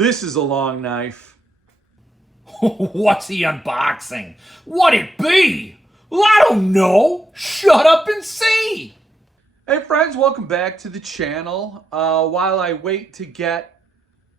This is a long knife. What's he unboxing? What'd it be? Well, I don't know. Shut up and see. Hey friends, welcome back to the channel. While I wait to get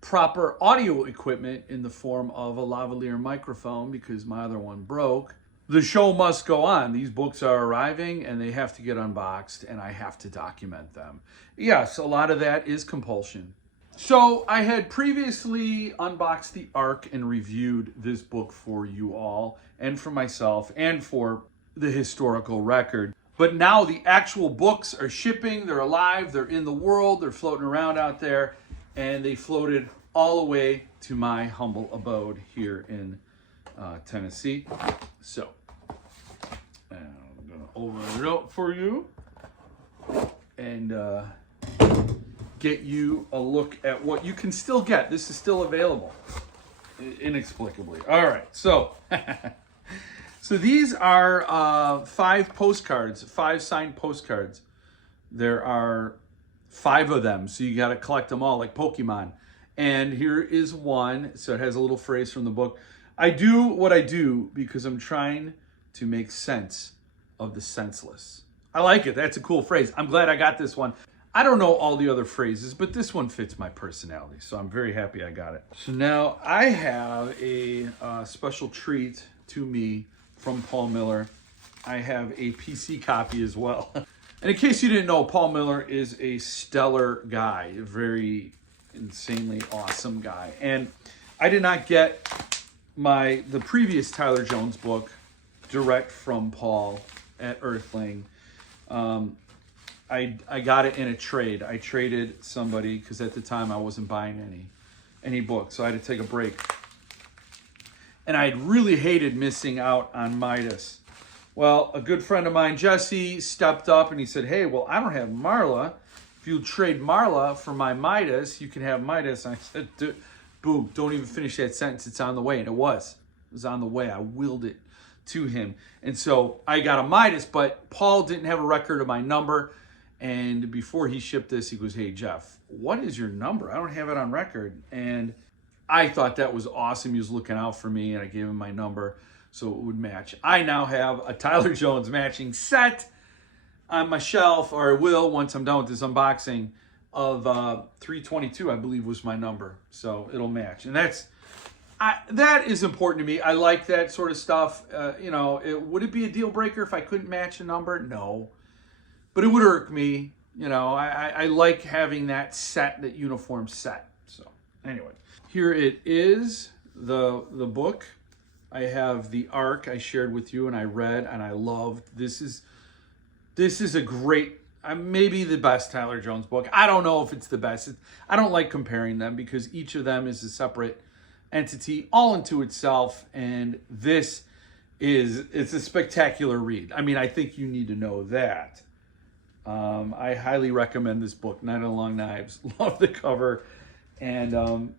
proper audio equipment in the form of a lavalier microphone because my other one broke, the show must go on. These books are arriving and they have to get unboxed and I have to document them. Yes, a lot of that is compulsion. So I had previously unboxed the Ark and reviewed this book for you all and for myself and for the historical record. But now the actual books are shipping, they're alive, they're in the world, they're floating around out there, and they floated all the way to my humble abode here in Tennessee. So, I'm going to open it up for you and get you a look at what you can still get. This is still available, inexplicably. All right, so... So these are 5 postcards, 5 signed postcards. There are 5 of them, so you got to collect them all like Pokemon. And here is one, so it has a little phrase from the book. I do what I do because I'm trying to make sense of the senseless. I like it. That's a cool phrase. I'm glad I got this one. I don't know all the other phrases, but this one fits my personality, so I'm very happy I got it. So now I have a special treat to me from Paul Miller. I have a PC copy as well. And in case you didn't know, Paul Miller is a stellar guy, a very insanely awesome guy. And I did not get the previous Tyler Jones book direct from Paul at Earthling. I got it in a trade. I traded somebody because at the time I wasn't buying any books, so I had to take a break. And I really hated missing out on Midas. Well, a good friend of mine, Jesse, stepped up and he said, hey, well, I don't have Marla. If you trade Marla for my Midas, you can have Midas. And I said, boo, don't even finish that sentence. It's on the way. And it was on the way. I willed it to him. And so I got a Midas, but Paul didn't have a record of my number. And before he shipped this, he goes, hey, Jeff, what is your number? I don't have it on record. And I thought that was awesome. He was looking out for me, and I gave him my number so it would match. I now have a Tyler Jones matching set on my shelf, or I will once I'm done with this unboxing, of 322, I believe was my number. So it'll match. And that is important to me. I like that sort of stuff. Would it be a deal breaker if I couldn't match a number? No. But it would irk me. I like having that set, that uniform set. So anyway. Here it is, the book. I have the Ark I shared with you and I read and I loved. This is a great, maybe the best Tyler Jones book. I don't know if it's the best. I don't like comparing them because each of them is a separate entity all into itself. And it's a spectacular read. I mean, I think you need to know that. I highly recommend this book, Night of the Long Knives. Love the cover. And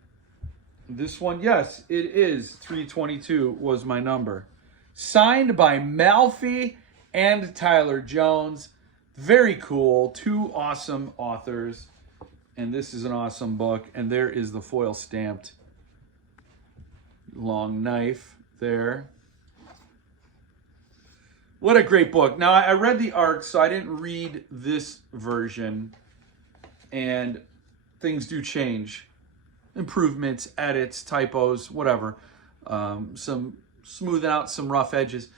this one, yes, it is 322 was my number. Signed by Malfi and Tyler Jones. Very cool. 2 awesome authors. And this is an awesome book. And there is the foil stamped long knife there. What a great book. Now, I read the Ark, so I didn't read this version. And things do change. Improvements, edits, typos, whatever. Some smoothing out some rough edges.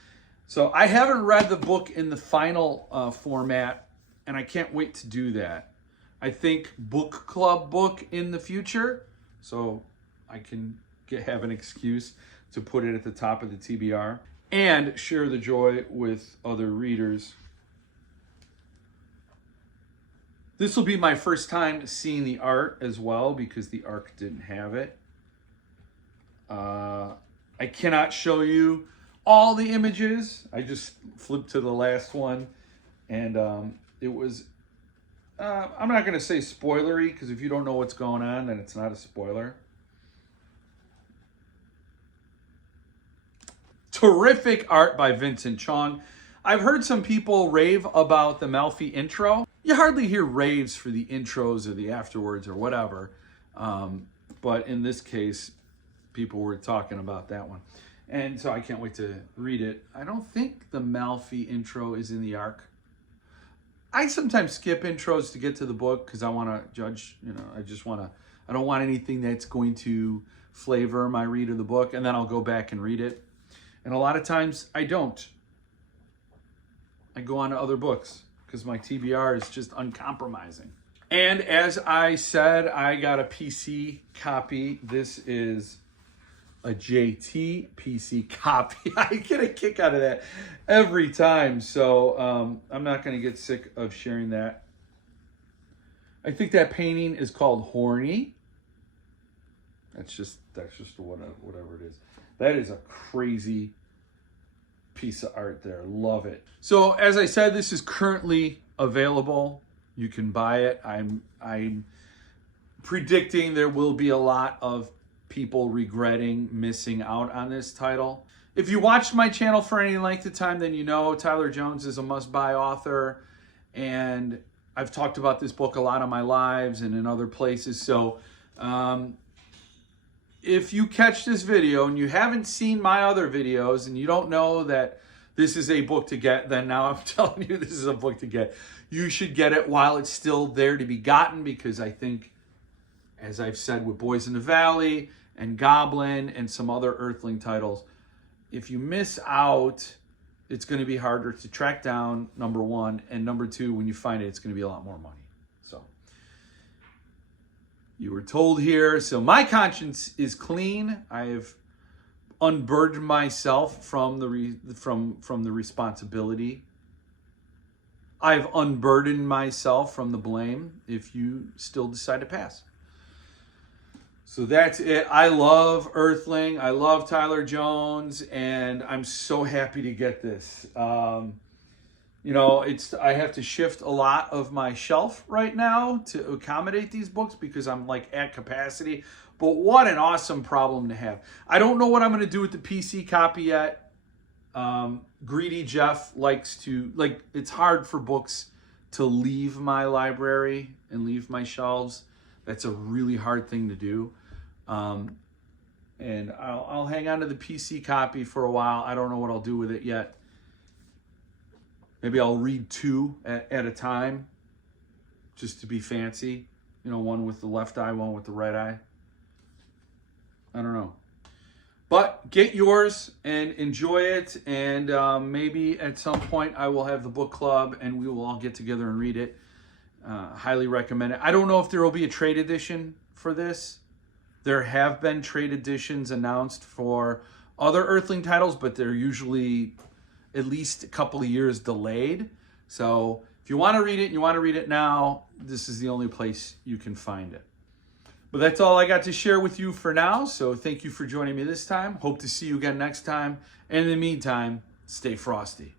So I haven't read the book in the final format, and I can't wait to do that. I think book club book in the future, so I can have an excuse to put it at the top of the TBR and share the joy with other readers. This will be my first time seeing the art as well because the Ark didn't have it. I cannot show you all the images. I just flipped to the last one and it was, I'm not going to say spoilery because if you don't know what's going on, then it's not a spoiler. Terrific art by Vincent Chong. I've heard some people rave about the Malfi intro. You hardly hear raves for the intros or the afterwards or whatever. But but in this case, people were talking about that one. And so I can't wait to read it. I don't think the Malfi intro is in the ARC. I sometimes skip intros to get to the book because I want to judge, I don't want anything that's going to flavor my read of the book, and then I'll go back and read it. And a lot of times I don't. I go on to other books because my TBR is just uncompromising. And as I said, I got a PC copy. This is a JT PC copy. I get a kick out of that every time. So I'm not going to get sick of sharing that. I think that painting is called Horny. That's just whatever it is. That is a crazy piece of art there. Love it. So as I said, this is currently available. You can buy it. I'm predicting there will be a lot of people regretting missing out on this title. If you watched my channel for any length of time, then you know Tyler Jones is a must-buy author, and I've talked about this book a lot on my lives and in other places. So if you catch this video and you haven't seen my other videos and you don't know that this is a book to get, then now I'm telling you this is a book to get. You should get it while it's still there to be gotten, because I think, as I've said with Boys in the Valley and Goblin and some other Earthling titles, if you miss out, it's going to be harder to track down, number one. And number two, when you find it, it's going to be a lot more money. So you were told here. So my conscience is clean. I've unburdened myself from the responsibility. I've unburdened myself from the blame if you still decide to pass. So that's it. I love Earthling. I love Tyler Jones, and I'm so happy to get this. I have to shift a lot of my shelf right now to accommodate these books because I'm like at capacity. But what an awesome problem to have. I don't know what I'm going to do with the PC copy yet. Greedy Jeff likes to, it's hard for books to leave my library and leave my shelves. That's a really hard thing to do. And I'll hang on to the PC copy for a while. I don't know what I'll do with it yet. Maybe I'll read two at a time just to be fancy. One with the left eye, one with the right eye. I don't know. But get yours and enjoy it. And maybe at some point I will have the book club and we will all get together and read it. Highly recommend it. I don't know if there will be a trade edition for this. There have been trade editions announced for other Earthling titles, but they're usually at least a couple of years delayed. So if you want to read it and you want to read it now, this is the only place you can find it. But that's all I got to share with you for now. So thank you for joining me this time. Hope to see you again next time. And in the meantime, stay frosty.